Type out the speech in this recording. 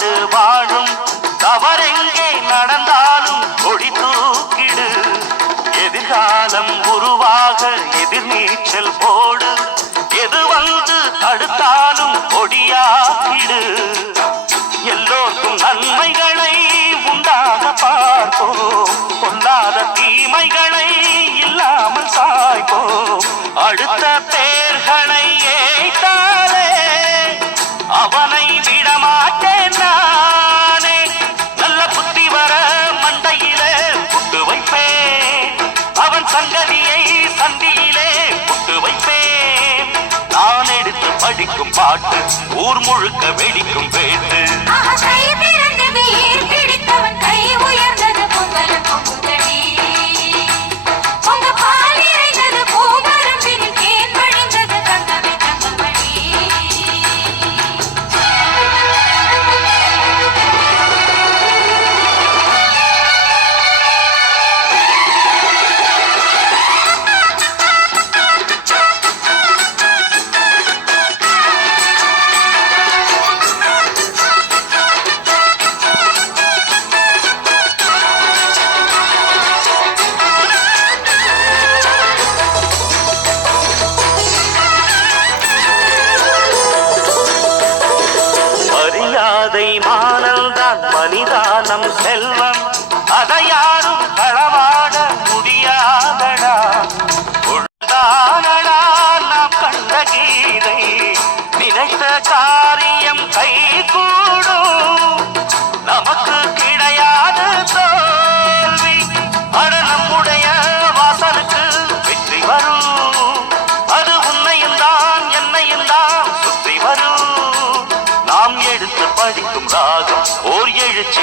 நாடு வாழும் தவறெங்கே நடந்தாலும் கொடி தூக்கிடு எதிர்காலம் உருவாக எதிர்நீச்சல் போடு எது வந்து தடுத்தாலும் கொடியாக்கிடு எல்லோருக்கும் நன்மைகளை உண்டாக பார்ப்போம் கொல்லாத தீமைகளை இல்லாமல் சாய்ப்போம் அடுத்த பேர்களை ஏய்த்தாலே அவனை விடமாட்டேன் நானே நல்ல புத்தி வர மண்டையிலே புட்டு வைப்பேன் அவன் சங்கதியை சந்தியிலே புட்டு வைப்பேன் நான் எடுத்து படிக்கும் பாட்டு ஊர் முழுக்க வெடிக்கும் பேட்டு மானல்தான் மனிதானம் செல்வம் அதை யாரும் களவாட முடியாதடா உள்ளானடா நாம் கண்ட கீதை நினைத்த காரியம் கை கூடும் நமக்கு கிடையாது தோல்வி அட நம்முடைய வாசலுக்கு வெற்றி வரும் அது உன்னையும் தான் என்னையும் தான் சுற்றி வரும் நாம் எடுத்து படிக்கும் ராகம் ஓர் எழுச்சி